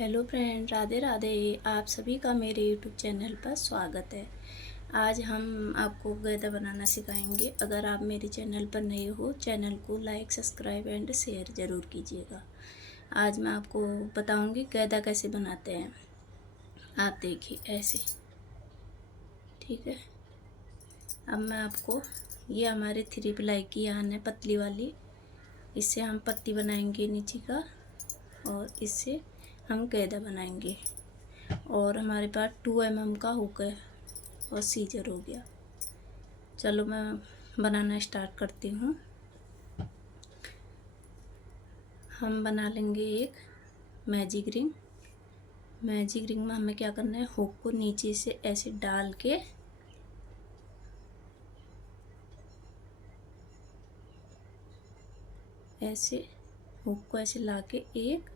Hello friend, Radhe Radhe. आप सभी का मेरे यूट्यूब चैनल पर स्वागत है। आज हम आपको गैदा बनाना सिखाएंगे। अगर आप मेरे चैनल पर नए हो, चैनल को लाइक, सब्सक्राइब एंड शेयर ज़रूर कीजिएगा। आज मैं आपको बताऊंगी गैदा कैसे बनाते हैं। आप देखिए ऐसे, ठीक है। अब मैं आपको, ये हमारे 3 प्लाई की यान है, पतली वाली। इससे हम पत्ती बनाएंगे नीचे का, और इससे हम गैदा बनाएंगे। और हमारे पास 2 mm का हुक है और सीजर हो गया। चलो मैं बनाना स्टार्ट करती हूँ। हम बना लेंगे एक मैजिक रिंग। मैजिक रिंग में हमें क्या करना है, हुक को नीचे से ऐसे डाल के ऐसे हुक को ऐसे लाके एक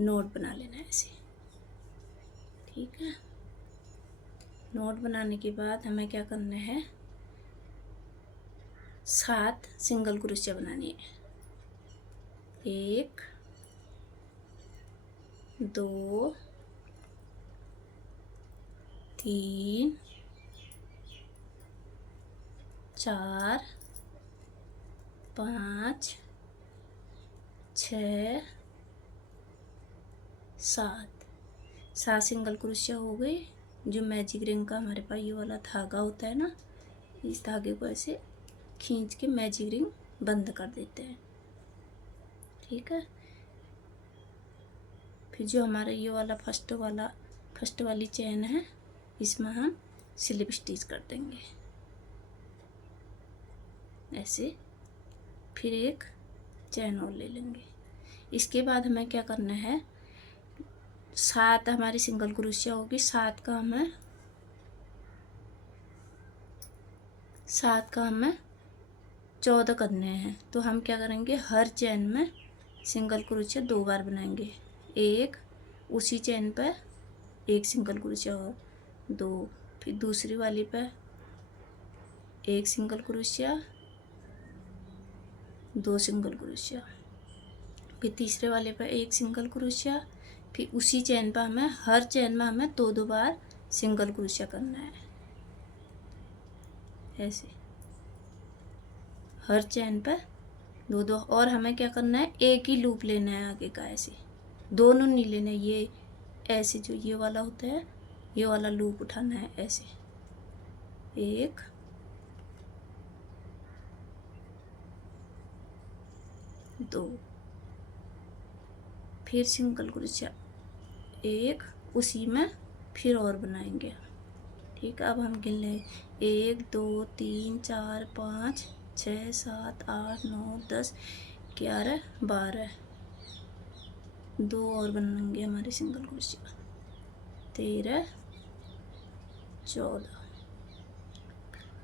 नोट बना लेना है ऐसे, ठीक है। नोट बनाने के बाद हमें क्या करना है, 7 सिंगल क्रोशिया बनानी है। 1 2 3 4 5 6 7 सिंगल क्रोशिया हो गई। जो मैजिक रिंग का हमारे पास ये वाला धागा होता है ना, इस धागे को ऐसे खींच के मैजिक रिंग बंद कर देते हैं, ठीक है। फिर जो हमारा ये वाला फर्स्ट वाली चेन है, इसमें हम स्लिप स्टिच कर देंगे ऐसे। फिर एक चेन और ले लेंगे। इसके बाद हमें क्या करना है, 7 हमारी सिंगल क्रोशिया होगी। 7 का हमें 14 करने हैं। तो हम क्या करेंगे, हर चेन में सिंगल क्रोशिया 2 बार बनाएंगे। एक, उसी चेन पर एक सिंगल क्रोशिया और 2, फिर दूसरी वाली पर एक सिंगल क्रोशिया, 2 सिंगल क्रोशिया, फिर तीसरे वाले पर एक सिंगल क्रोशिया। फिर उसी चेन पर हर चेन में हमें 2 बार सिंगल क्रोशिया करना है ऐसे, हर चेन पर 2 और हमें क्या करना है, एक ही लूप लेना है आगे का ऐसे। दोनों नहीं लेना, ये ऐसे जो ये वाला होता है, ये वाला लूप उठाना है ऐसे। 1 2, फिर सिंगल क्रोशिया 1, उसी में फिर और बनाएंगे, ठीक है। अब हम गिन लें, 1 2 3 4 5 6 7 8 9 10 11 12, 2 और बनेंगे हमारे सिंगल क्रोशिया, 13 14।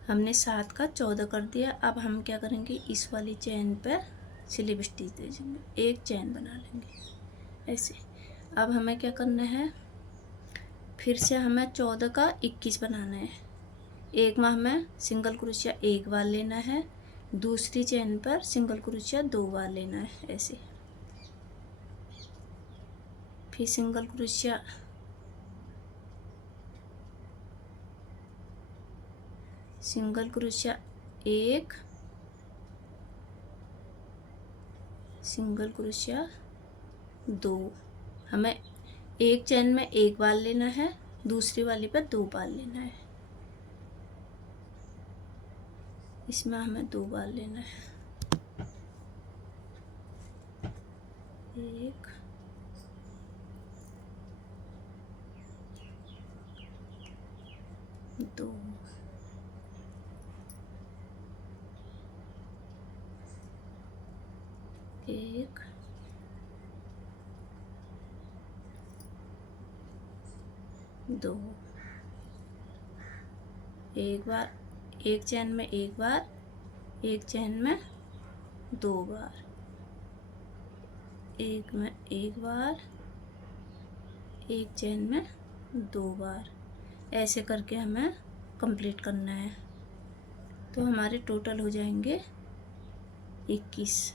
हमने 7 का 14 कर दिया। अब हम क्या करेंगे, इस वाली चेन पर स्लिप स्टिच दे देंगे, एक चेन बना लेंगे ऐसे। अब हमें क्या करना है, फिर से हमें 14 का 21 बनाना है। एक में हमें सिंगल क्रोशिया 1 बार लेना है, दूसरी चेन पर सिंगल क्रोशिया 2 बार लेना है ऐसे। फिर सिंगल क्रोशिया एक, सिंगल क्रोशिया 2, हमें एक चेन में 1 बार लेना है, दूसरी वाली पर 2 बार लेना है। इसमें हमें 2 बार लेना है, 1 2, 1 2, एक बार, एक चेन में 1 बार, एक चेन में 2 बार, एक में 1 बार, एक चेन में 2 बार, ऐसे करके हमें कंप्लीट करना है। तो हमारे टोटल हो जाएंगे 21।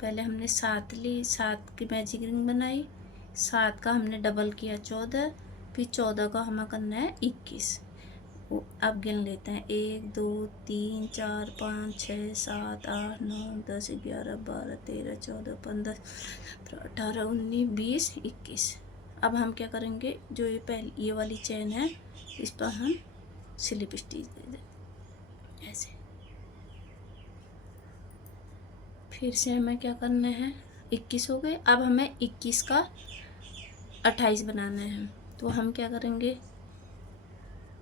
पहले हमने 7 ली, 7 की मैजिक रिंग बनाई, 7 का हमने डबल किया 14, फिर 14 का हमें करना है 21। अब गिन लेते हैं 1 2 3 4 5 6 7 8 9 10 11 12 13 14 15 17 18 19 20 21। अब हम क्या करेंगे, जो ये वाली चेन है इस पर हम स्लिप स्टिच दे दें ऐसे। फिर से हमें क्या करना है, 21 हो गए। अब हमें 21 का 28 बनाना है, तो हम क्या करेंगे,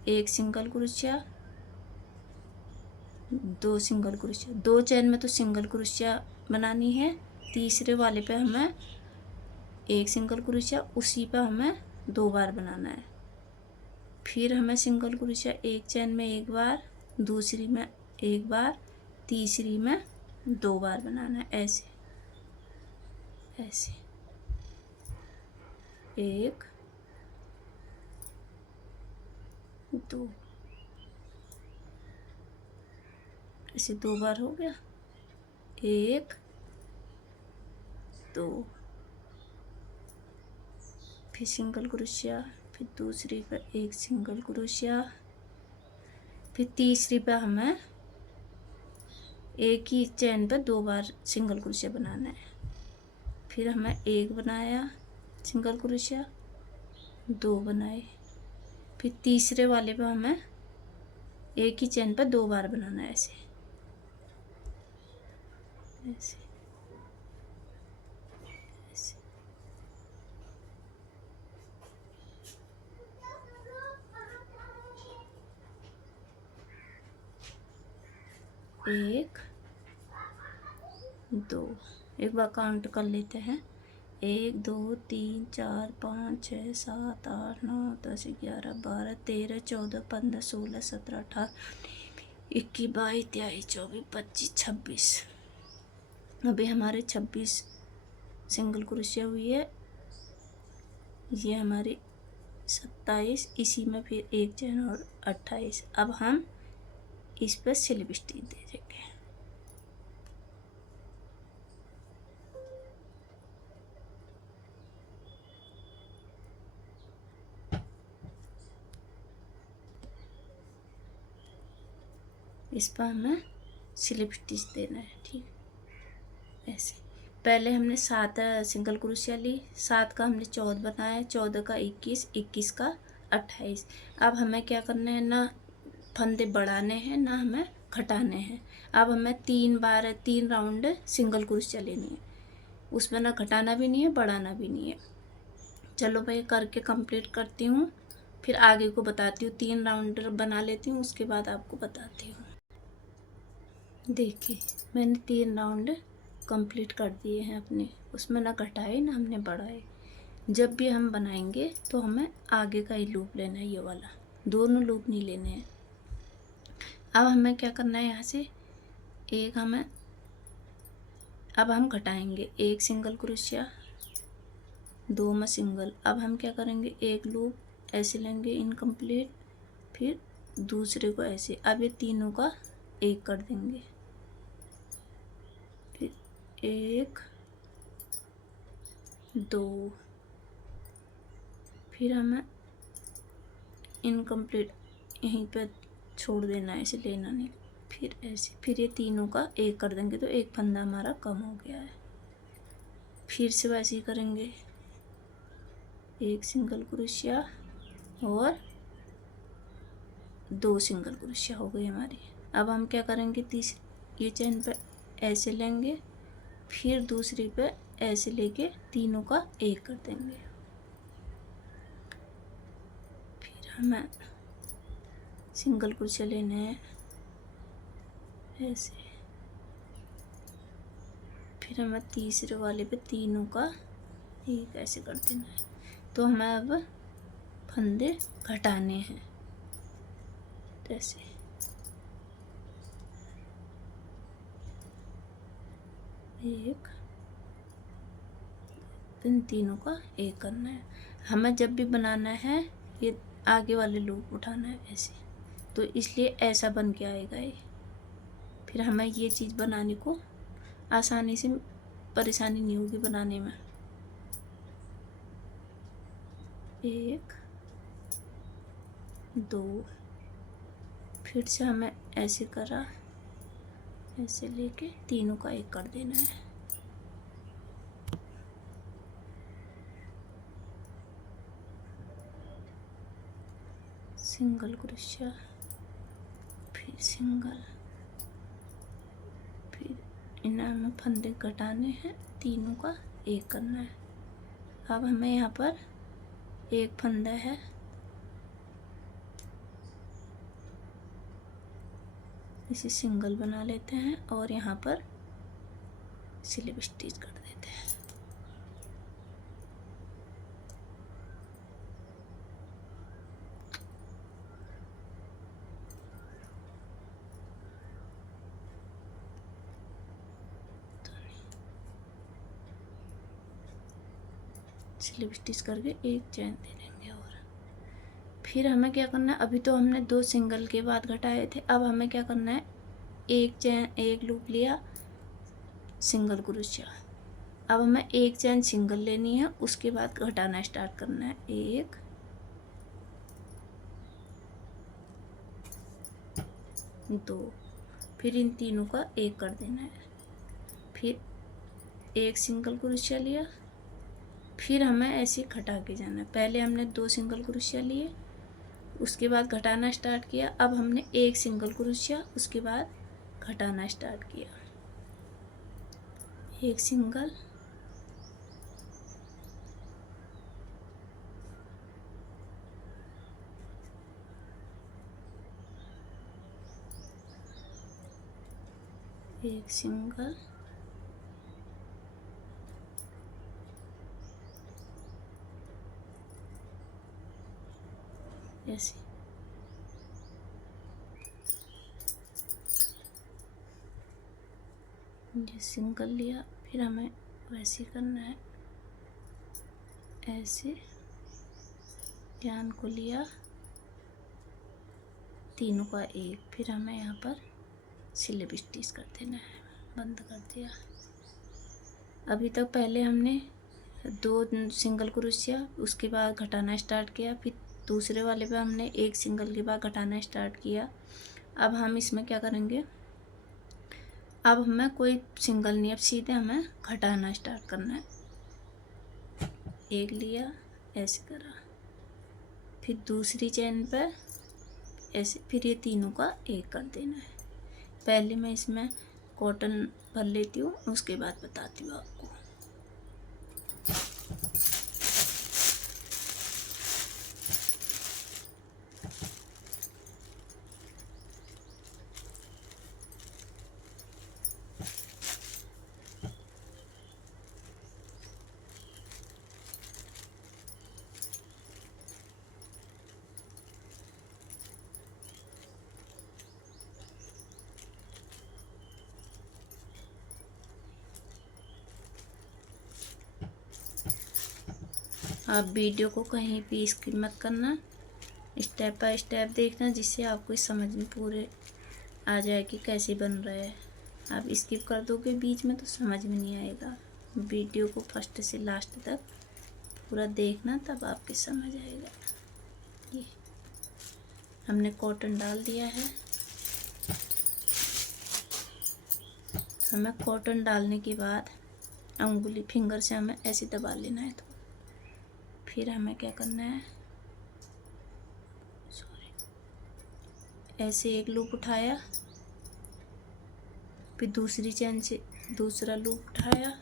एक single crochet, 2 single crochet, 2 chain में तो सिंगल क्रोशिया बनानी है, तीसरे वाले पे हमें एक सिंगल क्रोशिया, उसी पे हमें 2 बार बनाना है। फिर हमें सिंगल क्रोशिया एक चेन में 1 बार, दूसरी में 1 बार, तीसरी में 2 बार बनाना है ऐसे ऐसे। 1 2 ऐसे 2 बार हो गया, 1 2, फिर सिंगल क्रोशिया, फिर दूसरी पर एक सिंगल क्रोशिया, फिर तीसरी पर हमें एक ही चेन पर 2 बार सिंगल क्रोशिया बनाना है। फिर हमें 1 बनाया सिंगल क्रोशिया, 2 बनाए, फिर तीसरे वाले पर हमें एक ही चेन पर 2 बार बनाना है ऐसे ऐसे ऐसे। एक 2, एक बार काउंट कर लेते हैं, 1 2 3 4 5 6 7 8 9 10 11 12 13 14 15 16 17 18 21 22 23 24 25 26। अभी हमारे 26 सिंगल क्रोशिया हुई है, ये हमारी 27, इसी में फिर एक चेन और 28। अब हम इस पर स्लिप स्टिच दे देंगे। इस पर हमें स्लिप स्टिच देना है, ठीक ऐसे। पहले हमने 7 सिंगल क्रोशिया ली, 7 का हमने 14 बनाया, 14 का 21, 21 का 28। अब हमें क्या करना है, ना फंदे बढ़ाने हैं ना हमें घटाने हैं। अब हमें 3 राउंड सिंगल क्रोशिया लेनी है, उसमें ना घटाना भी नहीं है बढ़ाना भी नहीं है। चलो भाई करके कंप्लीट करती हूँ, फिर आगे को बताती हूँ। 3 राउंड बना लेती हूँ, उसके बाद आपको बताती हूँ। देखिए मैंने 3 राउंड कंप्लीट कर दिए हैं अपने, उसमें ना घटाए ना हमने बढ़ाए। जब भी हम बनाएंगे तो हमें आगे का ही लूप लेना है, ये वाला, दोनों लूप नहीं लेने हैं। अब हमें क्या करना है, यहाँ से एक हमें, अब हम घटाएंगे, एक सिंगल क्रोशिया, 2 में सिंगल। अब हम क्या करेंगे, एक लूप ऐसे लेंगे इनकम्प्लीट, फिर दूसरे को ऐसे। अब ये तीनों का एक कर देंगे, फिर 1 2, फिर हमें इनकम्प्लीट यहीं पे छोड़ देना है, ऐसे लेना नहीं, फिर ऐसे, फिर ये तीनों का एक कर देंगे, तो एक फंदा हमारा कम हो गया है। फिर से वैसे ही करेंगे, एक सिंगल क्रोशिया और 2 सिंगल क्रोशिया हो गई हमारी। अब हम क्या करेंगे, ये चेन पे ऐसे लेंगे, फिर दूसरी पे ऐसे लेके तीनों का एक कर देंगे। फिर हमें सिंगल क्रोशिया लेना है ऐसे, फिर हमें तीसरे वाले पे तीनों का एक ऐसे कर देना है। तो हमें अब फंदे घटाने हैं, जैसे एक, इन तीनों का एक करना है। हमें जब भी बनाना है ये आगे वाले लूप उठाना है ऐसे, तो इसलिए ऐसा बन के आएगा ये। फिर हमें ये चीज़ बनाने को आसानी से परेशानी नहीं होगी बनाने में। 1 2, फिर से हमें ऐसे करा, ऐसे लेके तीनों का एक कर देना है। सिंगल क्रोशिया, फिर सिंगल, फिर इन्हें हमें फंदे घटाने हैं, तीनों का एक करना है। अब हमें यहाँ पर एक फंदा है, इसे सिंगल बना लेते हैं और यहाँ पर स्लिप स्टिच कर देते हैं। स्लिप स्टिच करके एक चैन दे देंगे। और फिर हमें क्या करना है, अभी तो हमने 2 सिंगल के बाद घटाए थे, अब हमें क्या करना है, एक चैन, एक लूप लिया, सिंगल क्रोशिया। अब हमें एक चैन सिंगल लेनी है, उसके बाद घटाना स्टार्ट करना है। 1 2, फिर इन तीनों का एक कर देना है। फिर एक सिंगल क्रोशिया लिया, फिर हमें ऐसे घटा के जाना है। पहले हमने 2 सिंगल क्रोशिया लिए, उसके बाद घटाना स्टार्ट किया। अब हमने एक सिंगल क्रोशिया, उसके बाद घटाना स्टार्ट किया। एक सिंगल, एक सिंगल, ऐसे ये सिंगल लिया, फिर हमें वैसे करना है, ऐसे ध्यान को लिया, तीनों का एक, फिर हमें यहाँ पर स्लिप स्टिच कर देना है। बंद कर दिया। अभी तक पहले हमने 2 सिंगल क्रोशिया, उसके बाद घटाना स्टार्ट किया, फिर दूसरे वाले पे हमने एक सिंगल के बाद घटाना स्टार्ट किया। अब हम इसमें क्या करेंगे, अब हमें कोई सिंगल नहीं, अब सीधे हमें घटाना स्टार्ट करना है। एक लिया, ऐसे करा, फिर दूसरी चैन पर ऐसे, फिर ये तीनों का एक कर देना है। पहले मैं इसमें कॉटन भर लेती हूँ, उसके बाद बताती हूँ आपको। आप वीडियो को कहीं भी स्किप मत करना, स्टेप बाय स्टेप देखना, जिससे आपको समझ में पूरे आ जाए कि कैसे बन रहा है। आप स्किप कर दोगे बीच में तो समझ में नहीं आएगा। वीडियो को फर्स्ट से लास्ट तक पूरा देखना, तब आपके समझ आएगा। ये हमने कॉटन डाल दिया है। हमें कॉटन डालने के बाद अंगुली फिंगर से हमें ऐसे दबा लेना है। तो फिर हमें क्या करना है, ऐसे एक लूप उठाया, फिर दूसरी चैन से दूसरा लूप उठाया,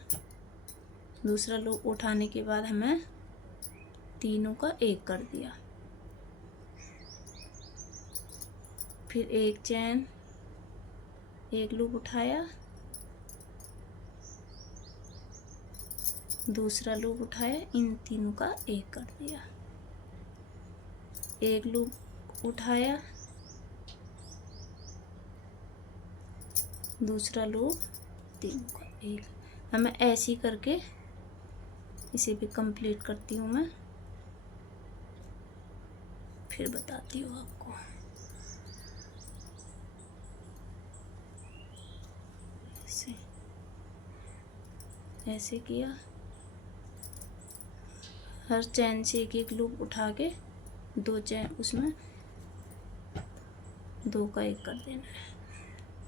दूसरा लूप उठाने के बाद हमें तीनों का एक कर दिया। फिर एक चैन, एक लूप उठाया, दूसरा लूप उठाया, इन तीनों का एक कर दिया। एक लूप उठाया, दूसरा लूप, तीनों का एक। हमें ऐसे ही करके इसे भी कंप्लीट करती हूँ मैं, फिर बताती हूँ आपको। ऐसे किया, हर चैन से एक एक लूप उठा के दो चैन उसमें दो का एक कर देना है।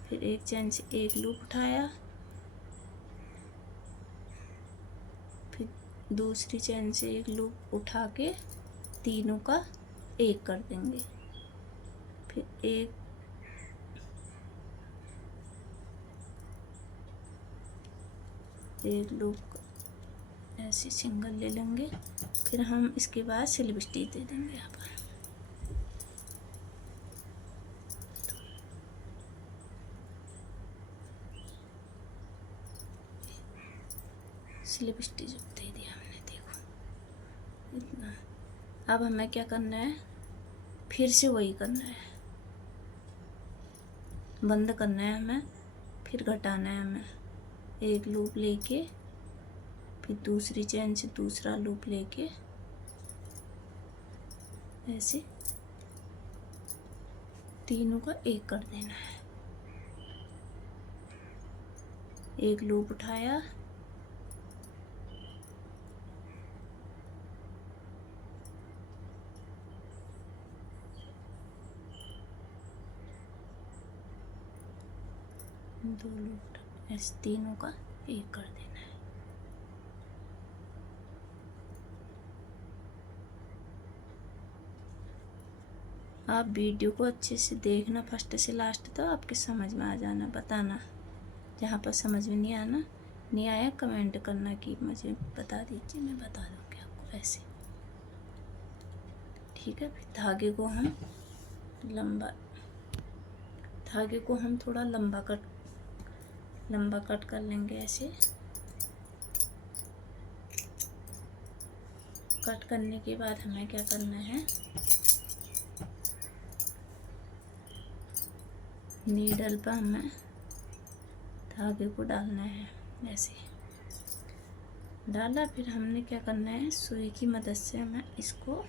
फिर एक चैन से एक लूप उठाया, फिर दूसरी चैन से एक लूप उठा के तीनों का एक कर देंगे। फिर एक लूप ऐसे सिंगल ले लेंगे। फिर हम इसके बाद स्लिप स्टिच दे देंगे। यहाँ पर स्लिप स्टिच दे दिया हमने, देखो इतना। अब हमें क्या करना है, फिर से वही करना है, बंद करना है हमें, फिर घटाना है हमें। एक लूप लेके फिर दूसरी चैन से दूसरा लूप लेके ऐसे तीनों का एक कर देना है। एक लूप उठाया, दो लूप ऐसे तीनों का एक कर देना है। आप वीडियो को अच्छे से देखना फर्स्ट से लास्ट तक, आपके समझ में आ जाना। बताना जहाँ पर समझ में नहीं आया कमेंट करना कि मुझे बता दीजिए, मैं बता दूँगी आपको ऐसे। ठीक है। फिर धागे को हम थोड़ा लंबा कट कर लेंगे। ऐसे कट करने के बाद हमें क्या करना है, नीडल पर हमें धागे को डालना है। ऐसे डाला, फिर हमने क्या करना है, सुई की मदद से हमें इसको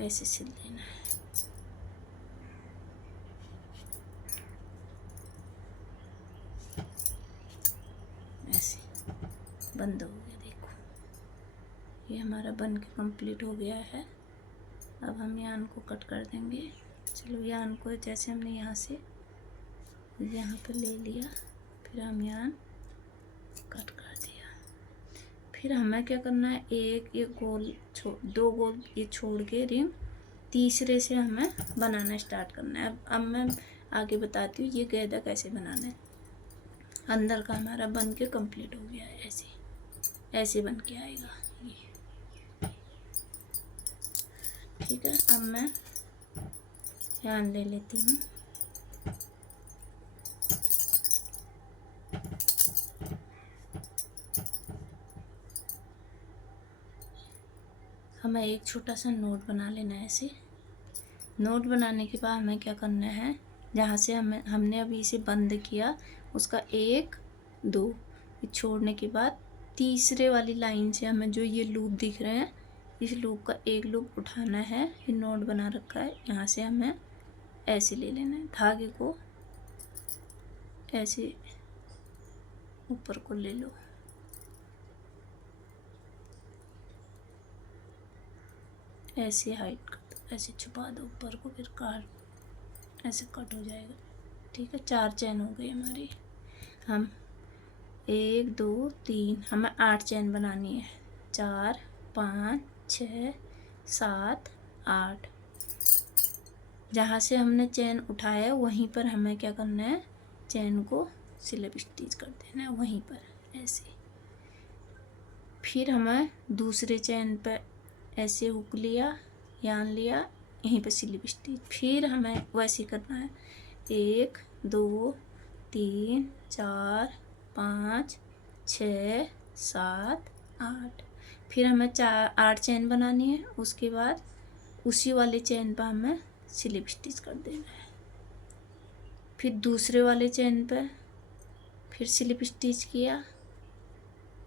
ऐसे सिल देना है। ऐसे बंद हो गया, देखो ये हमारा बन के कंप्लीट हो गया है। अब हम यान को कट कर देंगे। चलो यान को जैसे हमने यहाँ से यहाँ पर ले लिया, फिर हम यान कट कर दिया। फिर हमें क्या करना है, एक गोल दो गोल ये छोड़ के रिंग तीसरे से हमें बनाना स्टार्ट करना है। अब मैं आगे बताती हूँ ये गैदा कैसे बनाना है। अंदर का हमारा बन के कंप्लीट हो गया है। ऐसे बन के आएगा ये। ठीक है। अब मैं यान ले लेती हूँ। हमें एक छोटा सा नोट बना लेना है। ऐसे नोट बनाने के बाद हमें क्या करना है, जहाँ से हमने अभी इसे बंद किया उसका एक दो छोड़ने के बाद तीसरे वाली लाइन से हमें जो ये लूप दिख रहे हैं, इस लूप का एक लूप उठाना है। ये नोट बना रखा है, यहाँ से हमें ऐसे ले लेना है। धागे को ऐसे ऊपर को ले लो, ऐसे हाइट कर दो, ऐसे छुपा दो ऊपर को, फिर काट ऐसे कट हो जाएगा। ठीक है। 4 चैन हो गई हमारी। हम 1 2 3 हमें 8 चैन बनानी है। 4 5 6 7 8। जहाँ से हमने चैन उठाया वहीं पर हमें क्या करना है, चैन को स्लिप स्टिच कर देना है वहीं पर ऐसे। फिर हमें दूसरे चैन पर ऐसे हुक लिया, यान लिया, यहीं पर स्लिप स्टिच। फिर हमें वैसे करना है 1 2 3 4 5 6 7 8। फिर हमें 8 चैन बनानी है। उसके बाद उसी वाले चैन पर हमें स्लिप स्टिच कर देना है। फिर दूसरे वाले चैन पर फिर स्लिप स्टिच किया,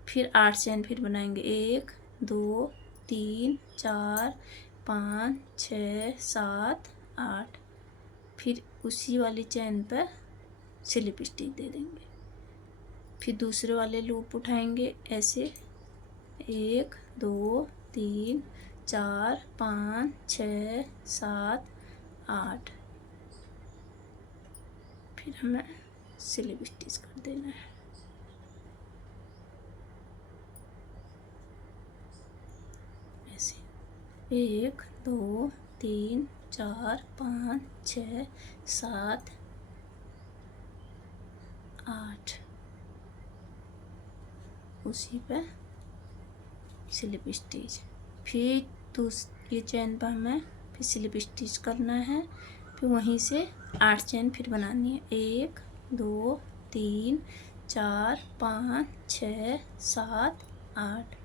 फिर 8 चैन फिर बनाएंगे। 1 2 3 4 5 6 7 8। फिर उसी वाली चैन पर स्लिप स्टिच दे देंगे। फिर दूसरे वाले लूप उठाएंगे ऐसे 1 2 3 4 5 6 7 8। फिर हमें स्लिप स्टिच कर देना है ऐसे 1 2 3 4 5 6 7 8। उसी पे स्लिप स्टिच। फिर ये चैन पर हमें फिर स्लिप स्टिच करना है। फिर वहीं से 8 चैन फिर बनानी है 1 2 3 4 5 6 7 8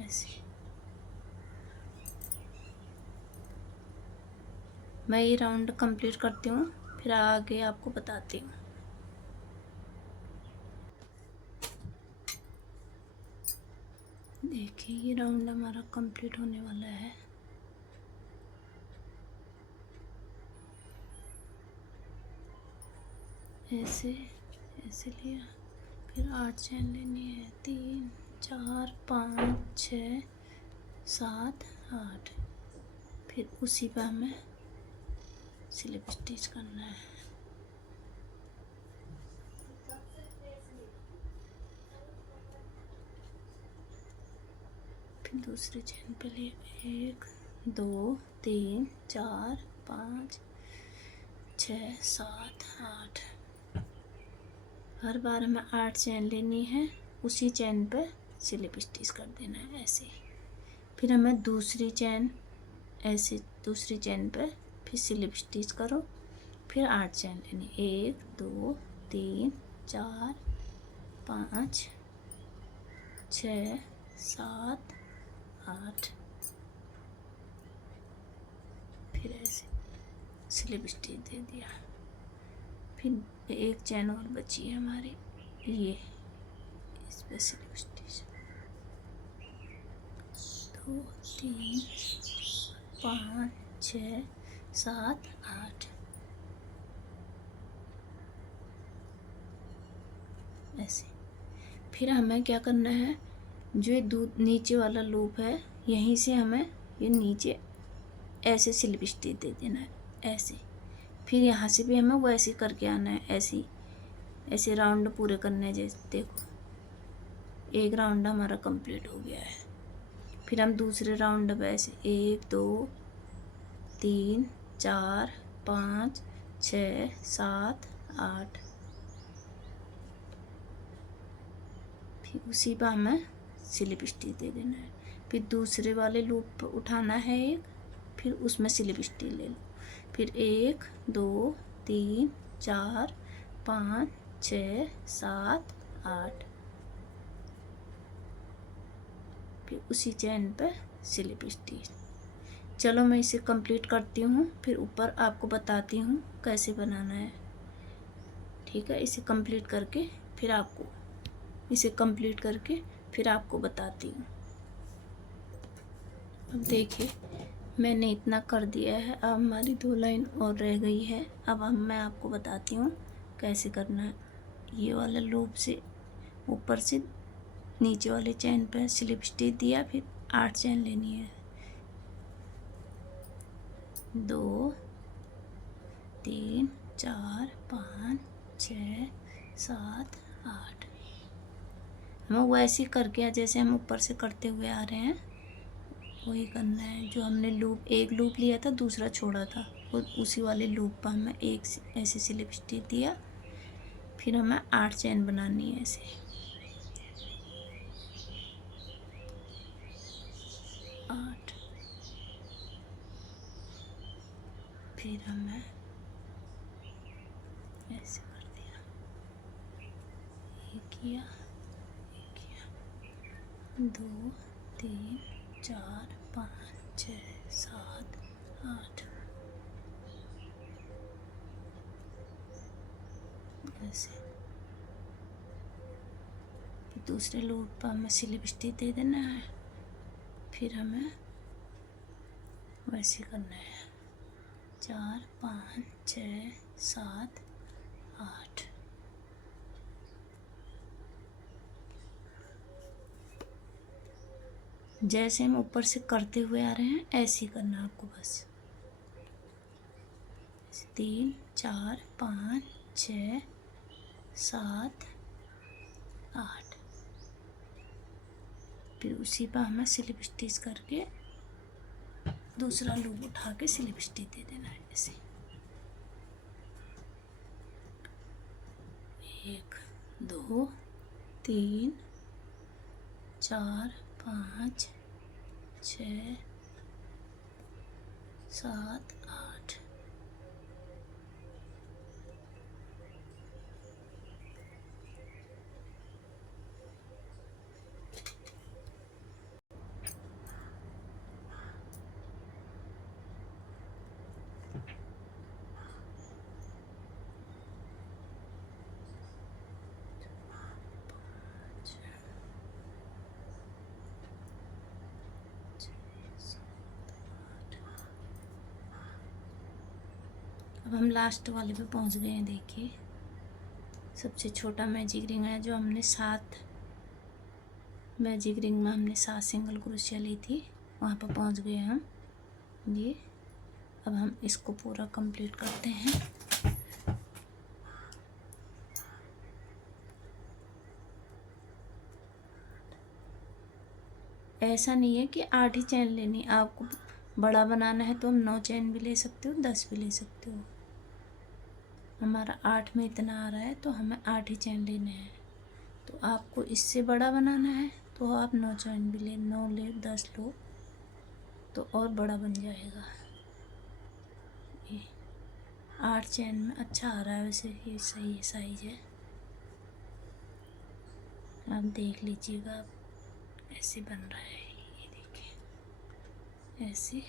ऐसे। मैं ये राउंड कंप्लीट करती हूँ, फिर आगे आपको बताती हूँ। देखिए ये राउंड हमारा कंप्लीट होने वाला है। ऐसे ऐसे लिया, फिर 8 चैन लेनी है 3 4 5 6 7 8। फिर उसी पर हमें स्लिप स्टिच करना है। फिर दूसरी चैन पे लिए 1 2 3 4 5 6 7 8। हर बार हमें 8 चैन लेनी है, उसी चैन पे स्लिप स्टिच कर देना है ऐसे। फिर हमें दूसरी चैन ऐसे दूसरी चैन पे फिर स्लिप स्टिच करो। फिर 8 चैन लेनी 1 2 3 4 5 6 7 8। फिर ऐसे स्लिप स्टिच दे दिया। फिर एक चैन और बची है हमारी, ये इस पे स्लिप स्टिच 2 3 5 6 7 8 ऐसे। फिर हमें क्या करना है, जो ये नीचे वाला लूप है यहीं से हमें ये नीचे ऐसे स्लिप स्टिच दे देना है ऐसे। फिर यहाँ से भी हमें वैसे करके आना है ऐसे ऐसे राउंड पूरे करने जैसे। देखो एक राउंड हमारा कंप्लीट हो गया है। फिर हम दूसरे राउंड पे ऐसे 1 2 3 4 5 6 7 8। फिर उसी पर हमें स्लिप स्टिच दे देना है। फिर दूसरे वाले लूप उठाना है एक, फिर उसमें स्लिप स्टिच ले लो। फिर 1 2 3 4 5 6 7 8। फिर उसी चैन पे स्लिप स्टिच। चलो मैं इसे कंप्लीट करती हूँ, फिर ऊपर आपको बताती हूँ कैसे बनाना है। ठीक है, इसे कंप्लीट करके फिर आपको बताती हूँ। अब देखिए मैंने इतना कर दिया है, अब हमारी 2 लाइन और रह गई है। अब मैं आपको बताती हूँ कैसे करना है। ये वाला लूप से ऊपर से नीचे वाले चैन पे स्लिप स्टिच दिया, फिर 8 चैन लेनी है 2 3 4 5 6 7 8। हमें वैसे ही करके जैसे हम ऊपर से करते हुए आ रहे हैं वही करना है। जो हमने एक लूप लिया था, दूसरा छोड़ा था, उसी वाले लूप पर हमें एक ऐसे स्लिप स्टिच दिया। फिर हमें 8 चैन बनानी है ऐसे 8। फिर हमें ऐसे कर दिया, एक किया 2 3 4 5 6 7 8 ऐसे। फिर दूसरे लूप पर हमें स्लिप स्टिच दे देना है। फिर हमें वैसे करना है 4 5 6 7 8। जैसे हम ऊपर से करते हुए आ रहे हैं ऐसे ही करना आपको बस। 3 4 5 6 7 8। फिर उसी पर हमें स्लिप स्टिच करके दूसरा लूप उठा के स्लिप स्टिच दे देना है ऐसे। 1 2 3 4 5 6 7 8। अब हम लास्ट वाले पे पहुंच गए हैं। देखिए सबसे छोटा मैजिक रिंग है जो हमने 7 मैजिक रिंग में हमने 7 सिंगल क्रोशिया ली थी, वहाँ पर पहुंच गए हम। ये अब हम इसको पूरा कंप्लीट करते हैं। ऐसा नहीं है कि 8 ही चैन लेनी, आपको बड़ा बनाना है तो हम 9 चैन भी ले सकते हो, 10 भी ले सकते हो। हमारा 8 में इतना आ रहा है तो हमें 8 ही चैन लेने हैं। तो आपको इससे बड़ा बनाना है तो आप 9 चैन भी ले, 9 ले 10 लो तो और बड़ा बन जाएगा। ये 8 चैन में अच्छा आ रहा है, वैसे ये सही है साइज है। आप देख लीजिएगा, आप ऐसे बन रहा है। ये देखिए ऐसे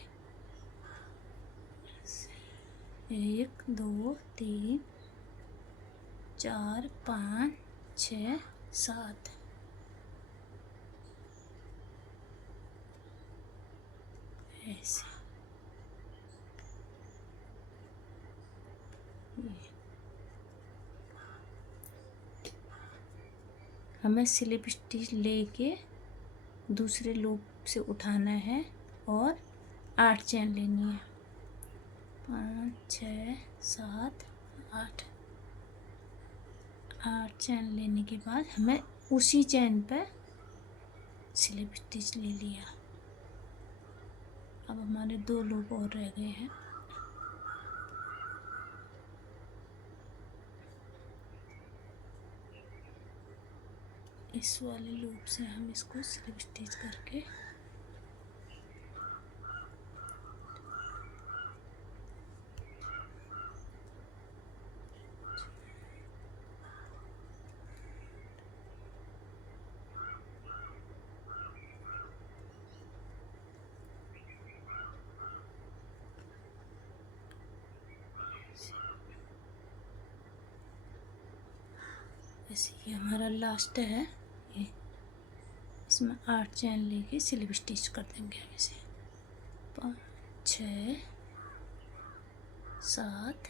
1 2 3 4 5 6 7। ऐसे हमें स्लिप स्टिच लेके दूसरे लूप से उठाना है और 8 चैन लेनी है। 5 6 7 8। 8 चैन लेने के बाद हमें उसी चैन पे स्लिप स्टिच ले लिया। अब हमारे 2 लूप और रह गए हैं। इस वाले लूप से हम इसको स्लिप स्टिच करके ऐसे ही हमारा लास्ट है। ये इसमें 8 चैन लेके स्लिप स्टिच कर देंगे हम इसे। 5 6 7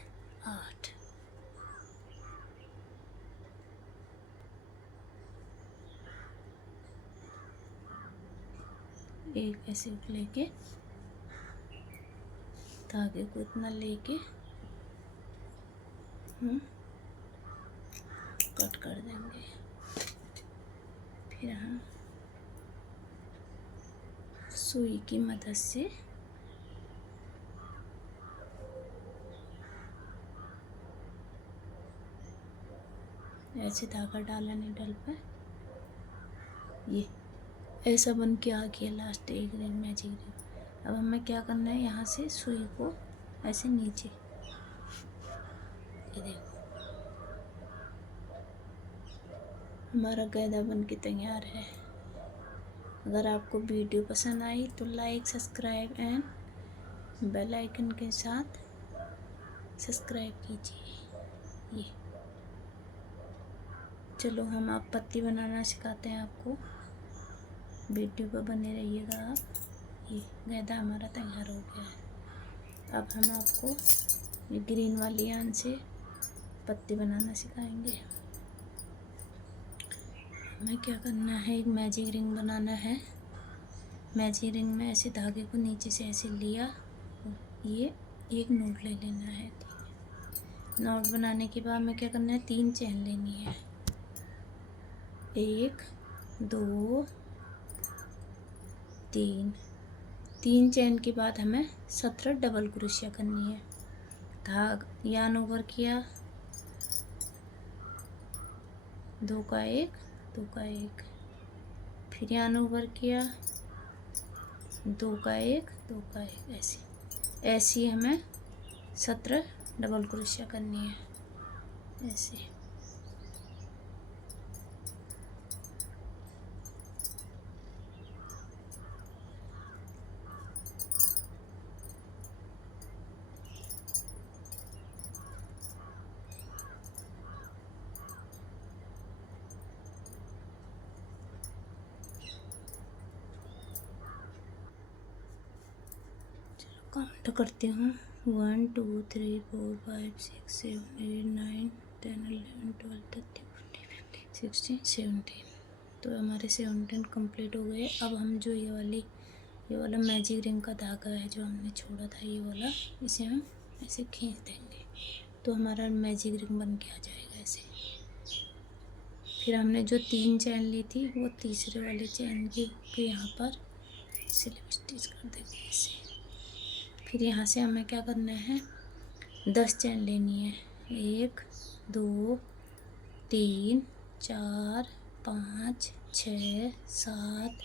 8। एक ऐसे लेके धागे को इतना लेके कट कर देंगे। फिर हम सुई की मदद से ऐसे धागा डाला नीडल पे। ये ऐसा बन के आ गया लास्ट एक रिंग मैजिक रिंग। अब हमें क्या करना है, यहाँ से सुई को ऐसे नीचे, ये देखो हमारा गैदा बन के तैयार है। अगर आपको वीडियो पसंद आई तो like subscribe and bell icon के साथ सब्सक्राइब कीजिए। ये चलो हम आप पत्ती बनाना सिखाते हैं आपको, वीडियो पर बने रहिएगा आप। ये गैदा हमारा तैयार हो गया है। अब हम आपको ये ग्रीन वाली यान से पत्ते बनाना सिखाएंगे। हमें क्या करना है, एक मैजिक रिंग बनाना है। मैजिक रिंग में ऐसे धागे को नीचे से ऐसे लिया, ये एक नोट ले लेना है। नोट बनाने के बाद हमें क्या करना है, 3 चेन लेनी है। 1 2 3। 3 चेन के बाद हमें 17 डबल क्रोशिया करनी है। यान ओवर किया, 2 का 1 2 का 1, फिर यान ओवर किया, 2 का 1 2 का 1, ऐसी हमें 17 डबल क्रोशिया करनी है ऐसे। काउंट करती हूँ, 1 2 3 4 5 6 7 8 9 10 11 12 13 14 15 16 17। तो हमारे 17 कंप्लीट हो गए। अब हम जो ये वाला मैजिक रिंग का धागा है जो हमने छोड़ा था, ये वाला, इसे हम ऐसे खींच देंगे तो हमारा मैजिक रिंग बन के आ जाएगा ऐसे। फिर हमने जो 3 चैन ली थी वो तीसरे वाले चैन के यहाँ पर स्लिप स्टिच कर देंगे ऐसे। फिर यहाँ से हमें क्या करना है, 10 चैन लेनी है। 1 2 3 4 5 6 7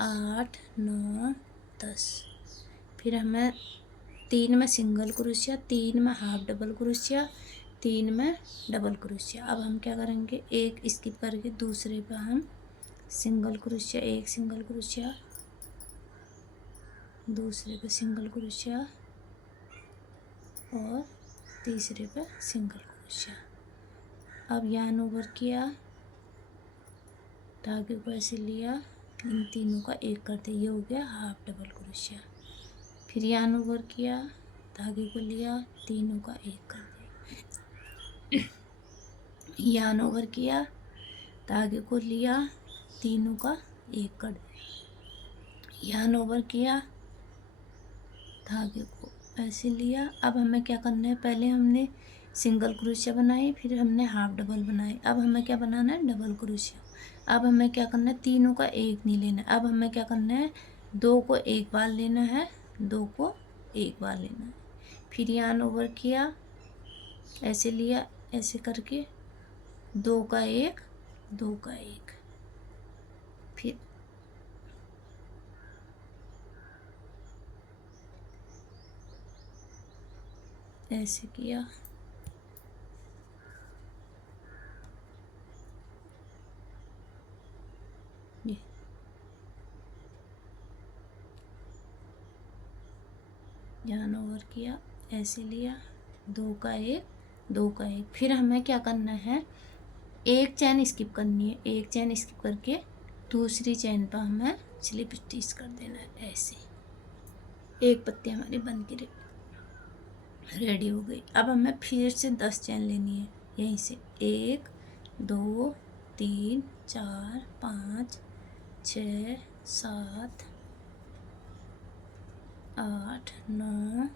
8 9 10। फिर हमें 3 में सिंगल क्रोशिया, 3 में हाफ डबल क्रोशिया, 3 में डबल क्रोशिया। अब हम क्या करेंगे, एक स्किप करके दूसरे पे हम सिंगल क्रोशिया, एक सिंगल क्रोशिया, दूसरे पे सिंगल क्रोशिया और तीसरे पे सिंगल क्रोशिया। अब यान ओवर किया, धागे को ऐसे लिया, इन तीनों का एक करते, ये हो गया हाफ डबल क्रोशिया। फिर यान ओवर किया, धागे को लिया, तीनों का एक कर दिया। यान ओवर किया, धागे को लिया, तीनों का एक कर दिया। यान ओवर किया, धागे को ऐसे लिया। अब हमें क्या करना है, पहले हमने सिंगल क्रोशिया बनाई, फिर हमने हाफ डबल बनाई। अब हमें क्या बनाना है, डबल क्रोशिया। अब हमें क्या करना है, तीनों का एक नहीं लेना। अब हमें क्या करना है, 2 को एक बार लेना है, 2 को एक बार लेना है। फिर यान ओवर किया, ऐसे लिया, ऐसे करके 2 का 1 2 का 1, फिर ऐसे किया, ये यान ओवर किया, ऐसे लिया, 2 का 1 2 का 1। फिर हमें क्या करना है, एक चैन स्किप करनी है। एक चैन स्किप करके दूसरी चैन पर हमें स्लिप स्टिच कर देना है ऐसे। एक पत्ती हमारी बन के रेडी हो गई। अब हमें फिर से 10 चैन लेनी है। यहीं से 1 2 3 4 5 6 7 8 9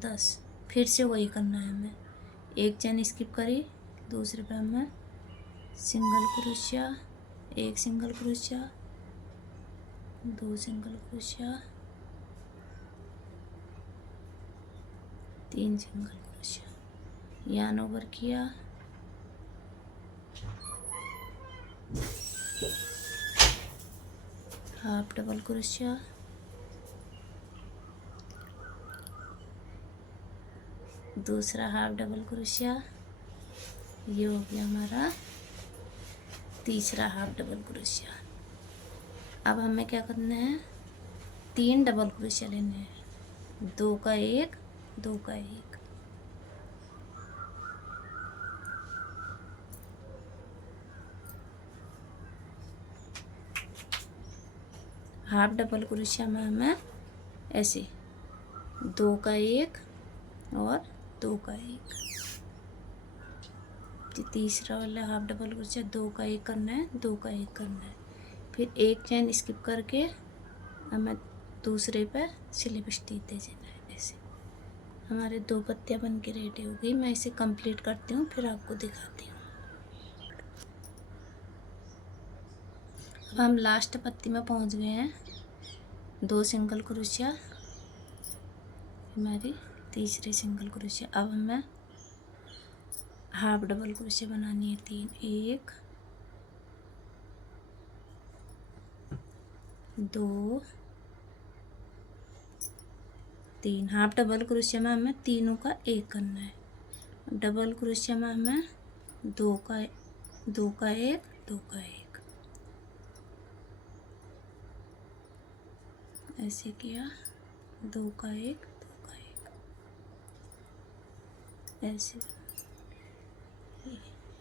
10। फिर से वही करना है हमें, एक चैन स्किप करी, दूसरे पे हमें सिंगल क्रोशिया, एक single crochet, 2 single crochet, 3 single crochet. यान ओवर किया, हाफ डबल क्रोशिया, दूसरा हाफ डबल क्रोशिया, ये हो गया हमारा तीसरा हाफ डबल क्रोशिया। अब हमें क्या करना है, 3 डबल क्रोशिया लेने हैं, 2 का 1 2 का 1। हाफ डबल क्रोशिया में हमें ऐसे 2 का 1 और 2 का 1, तीसरा वाला हाफ डबल क्रोशिया 2 का 1 करना है, 2 का 1 करना है, फिर एक चेन स्किप करके हमें दूसरे पे स्लिप स्टिच दे देना है। ऐसे हमारे 2 पत्तियां बन के रेडी हो गई। मैं इसे कंप्लीट करती हूँ फिर आपको दिखाती हूँ। अब हम लास्ट पत्ती में पहुँच गए हैं। 2 सिंगल क्रोशिया, हमारी तीसरी सिंगल क्रोशिया। अब हमें हाफ डबल क्रोशिया बनानी है 3, 1 2 3। हाफ डबल क्रोशिया में हमें तीनों का 1 करना है। डबल क्रोशिया में हमें 2 का 1, 2 का 1, ऐसे किया, 2 का 1, 2 का 1, ऐसे।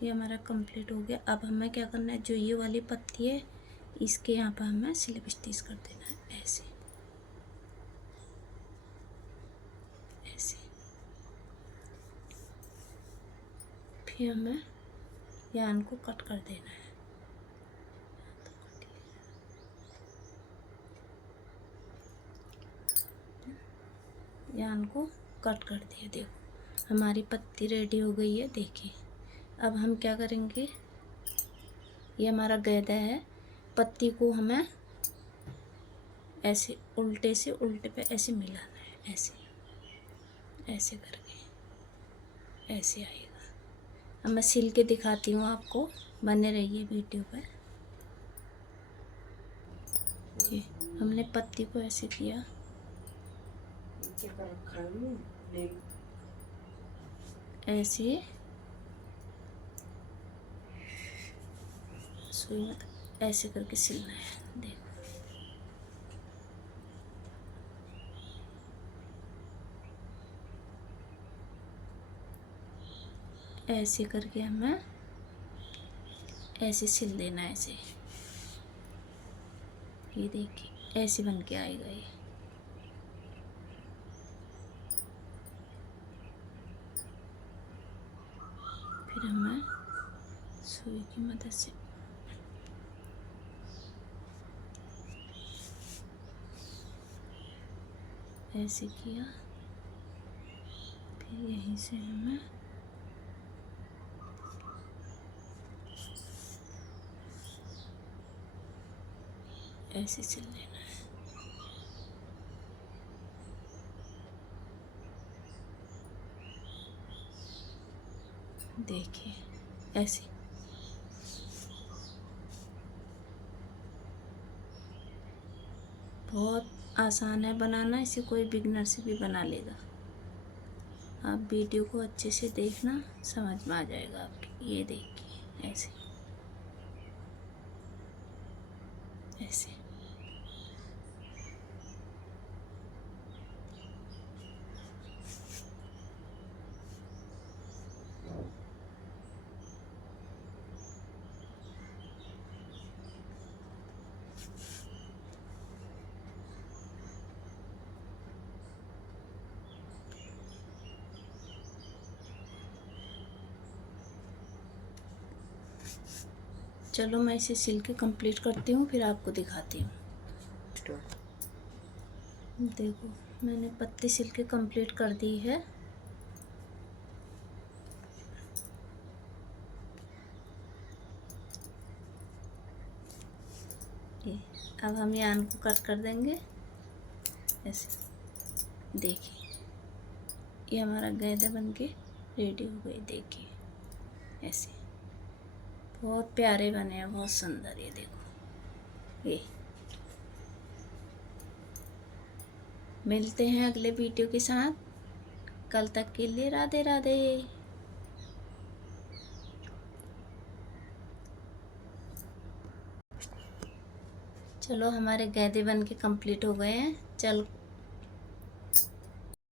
ये हमारा कंप्लीट हो गया। अब हमें क्या करना है, जो ये वाली पत्ती है इसके यहाँ पर हमें स्लिप स्टिच कर देना है। ऐसे ऐसे फिर हमें यान को कट कर देना है। यान को कट कर दिया। देखो हमारी पत्ती रेडी हो गई है। देखिए अब हम क्या करेंगे, ये हमारा गैदा है, पत्ती को हमें ऐसे उल्टे से उल्टे पे ऐसे मिलाना है। ऐसे ऐसे करके ऐसे आएगा। अब मैं सिल के दिखाती हूँ आपको, बने रहिए वीडियो पर। ये हमने पत्ती को ऐसे किया, ऐसे सुई में ऐसे करके सिलना है। देखो ऐसे करके हमें ऐसे सिल देना है। ऐसे ये देखिए ऐसे बन के आएगा ये। फिर हमें सुई की मदद से ऐसे किया, फिर यहीं से हमें ऐसे सिल लेना है। देखिए ऐसे बहुत आसान है बनाना, इसे कोई बिगनर से भी बना लेगा। आप वीडियो को अच्छे से देखना, समझ में आ जाएगा आपकी। ये देखिए ऐसे ऐसे चलो मैं इसे सिल के कंप्लीट करती हूँ फिर आपको दिखाती हूँ। देखो मैंने पत्ती सिल के कंप्लीट कर दी है। ये अब हम यान को कट कर देंगे ऐसे। देखिए ये हमारा गैदा बन के रेडी हो गई। देखिए ऐसे बहुत प्यारे बने हैं, बहुत सुंदर। ये देखो ये। मिलते हैं अगले वीडियो के साथ, कल तक के लिए राधे राधे। चलो हमारे गैदे बन के कंप्लीट हो गए हैं। चल